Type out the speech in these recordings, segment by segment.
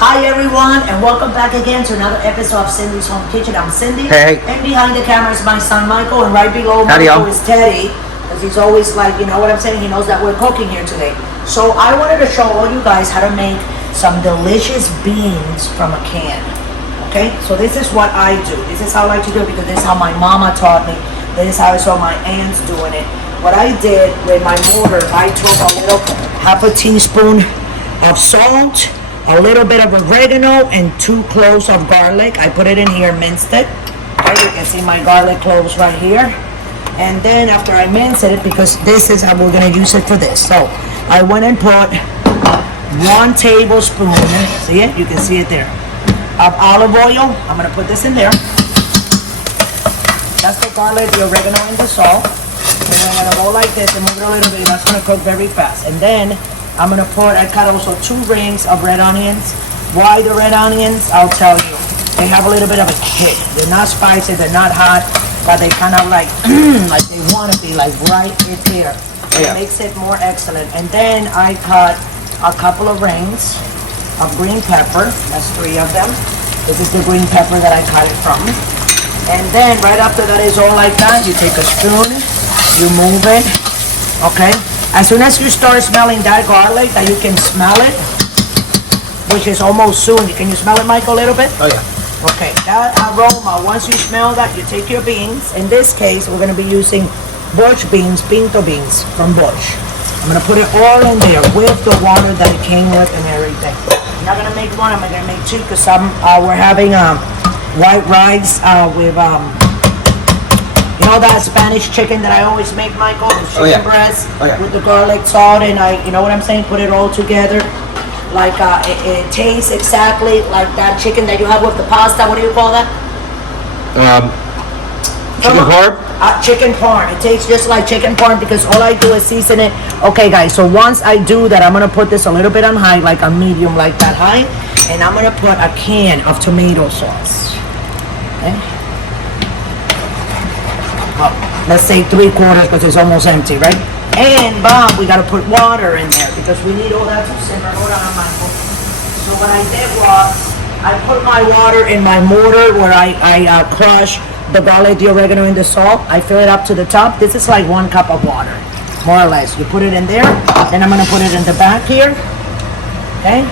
Hi everyone, and welcome back again to another episode of Cindy's Home Kitchen. I'm Cindy. Hey. And behind the camera is my son Michael, and right below Howdy, Michael y'all. is Teddy, because he's always like, you know what I'm saying? He knows that we're cooking here today. So I wanted to show all you guys how to make some delicious beans from a can. Okay, so this is what I do. This is how I like to do it because this is how my mama taught me. This is how I saw my aunts doing it. What I did with my mortar, I took a little half a teaspoon of salt, a little bit of oregano, and 2 cloves of garlic. I put it in here, minced it. Okay, you can see my garlic cloves right here. And then after I minced it, because this is how we're gonna use it for this. So I went and put 1 tablespoon, see it? You can see it there, of olive oil. I'm gonna put this in there. That's the garlic, the oregano, and the salt. And I'm gonna go like this and move it a little bit. That's gonna cook very fast. And then I'm gonna put, I cut also 2 rings of red onions. Why the red onions? I'll tell you. They have a little bit of a kick. They're not spicy, they're not hot, but they kind of like, like they wanna be like right there. Yeah. It makes it more excellent. And then I cut a couple of rings of green pepper. That's 3 of them. This is the green pepper that I cut it from. And then right after that is all like that, you take a spoon, you move it, okay? As soon as you start smelling that garlic, that you can smell it, which is almost soon. Can you smell it, Michael, a little bit? Oh, yeah. Okay, that aroma, once you smell that, you take your beans. In this case, we're gonna be using Bush beans, Pinto beans from Bush. I'm gonna put it all in there with the water that it came with and everything. I'm not gonna make 1, I'm gonna make 2, because we're having white rice with you know that Spanish chicken that I always make, Michael? The chicken breast with the garlic, salt, and you know what I'm saying? Put it all together. Like it tastes exactly like that chicken that you have with the pasta. What do you call that? Chicken parm? Chicken parm. It tastes just like chicken parm because all I do is season it. Okay, guys, so once I do that, I'm going to put this a little bit on high, like a medium, like that high. And I'm going to put a can of tomato sauce. Okay? Well, let's say 3/4 because it's almost empty, right? And Bob, we got to put water in there because we need all that to simmer. Hold on, Michael. So what I did was I put my water in my mortar where I crush the garlic, the oregano, and the salt. I fill it up to the top. This is like 1 cup of water, more or less. You put it in there. Then I'm going to put it in the back here. Okay?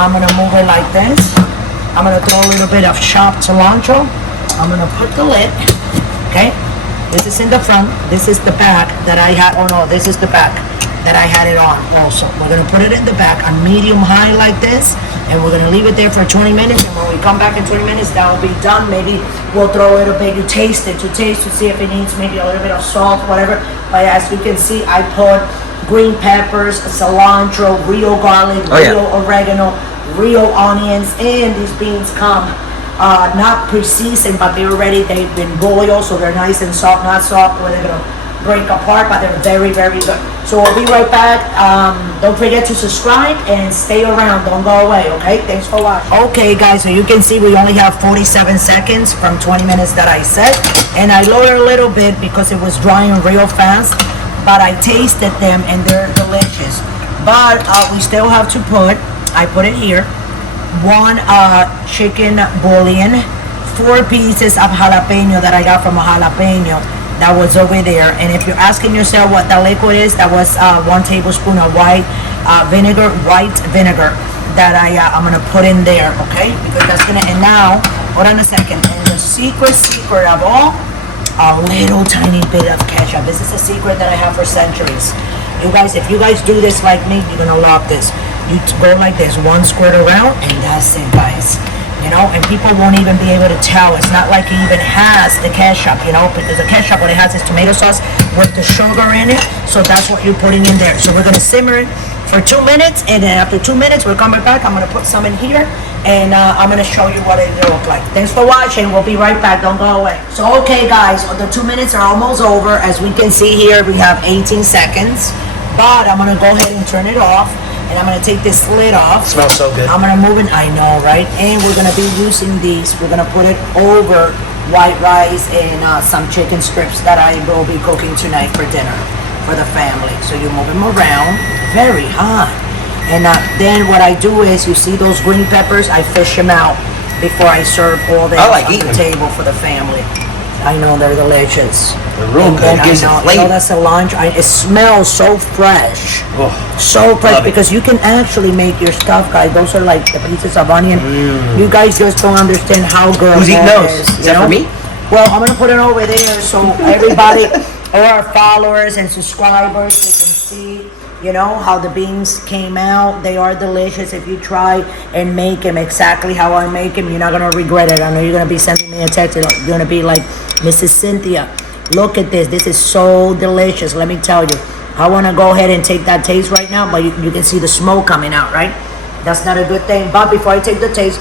I'm going to move it like this. I'm going to throw a little bit of chopped cilantro. I'm going to put the lid. Okay? This is in the front. This is the back that I had. Oh no, this is the back that I had it on also. We're going to put it in the back on medium high like this. And we're going to leave it there for 20 minutes. And when we come back in 20 minutes, that will be done. Maybe we'll throw a little bit. You taste it to see if it needs maybe a little bit of salt, whatever. But as you can see, I put green peppers, cilantro, real garlic, real oregano, real onions. And these beans come not pre-seasoned, but they're ready. They've been boiled, so they're nice and soft, not soft where they're going to break apart, but they're very, very good. So we'll be right back. Don't forget to subscribe and stay around. Don't go away, okay? Thanks for watching. Okay, guys, so you can see we only have 47 seconds from 20 minutes that I set. And I lowered a little bit because it was drying real fast, but I tasted them and they're delicious. But we still have to put, I put it here, 1 chicken bullion, 4 pieces of jalapeno that I got from a jalapeno that was over there. And if you're asking yourself what the liquid is, that was 1 tablespoon of white vinegar that I'm gonna put in there, okay? Because that's gonna, and now, hold on a second, and the secret of all, a little tiny bit of ketchup. This is a secret that I have for centuries. You guys, if you guys do this like me, you're gonna love this. You go like this, 1 squirt around, and that's it, guys. You know, and people won't even be able to tell. It's not like it even has the ketchup, you know, because the ketchup, what it has is tomato sauce with the sugar in it. So that's what you're putting in there. So we're gonna simmer it for 2 minutes, and then after 2 minutes, we're coming back. I'm gonna put some in here, and I'm gonna show you what it looks like. Thanks for watching. We'll be right back. Don't go away. So, okay, guys, the 2 minutes are almost over. As we can see here, we have 18 seconds, but I'm gonna go ahead and turn it off. And I'm going to take this lid off. It smells so good. I'm going to move it. I know, right? And we're going to be using these. We're going to put it over white rice and some chicken strips that I will be cooking tonight for dinner for the family. So you move them around. Very hot. And then what I do is, you see those green peppers, I fish them out before I serve all this I like on eating the them. table for the family. I know they're delicious. They're real And good. then It gives it I know flavor. that cilantro, it smells so fresh. Oh, So fresh, love it. because you can actually make your stuff, guys. Those are like the pieces of onion. You guys just don't understand how good Who's eating that those? is, Is you that for know? me? Well, I'm gonna put it over there so everybody, all our followers and subscribers, they can see, you know, how the beans came out. They are delicious. If you try and make them exactly how I make them, you're not gonna regret it. I know you're gonna be sending me a text. You're gonna be like, Mrs. Cynthia, look at this. This is so delicious. Let me tell you. I wanna go ahead and take that taste right now, but you can see the smoke coming out, right? That's not a good thing. But before I take the taste,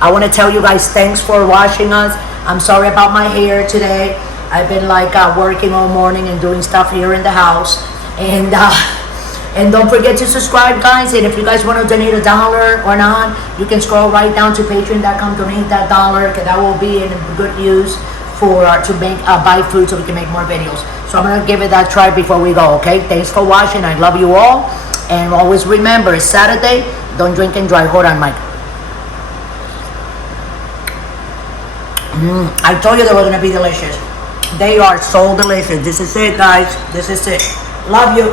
I want to tell you guys thanks for watching us. I'm sorry about my hair today. I've been like working all morning and doing stuff here in the house. And don't forget to subscribe, guys. And if you guys want to donate $1 or not, you can scroll right down to patreon.com, donate that $1, because that will be in good use for to make buy food so we can make more videos. So I'm gonna give it that try before we go. Okay, thanks for watching. I love you all, and always remember, it's Saturday. Don't drink and drive. Hold on, Mike. I told you they were gonna be delicious. They are so delicious. This is it, guys. This is it. Love you.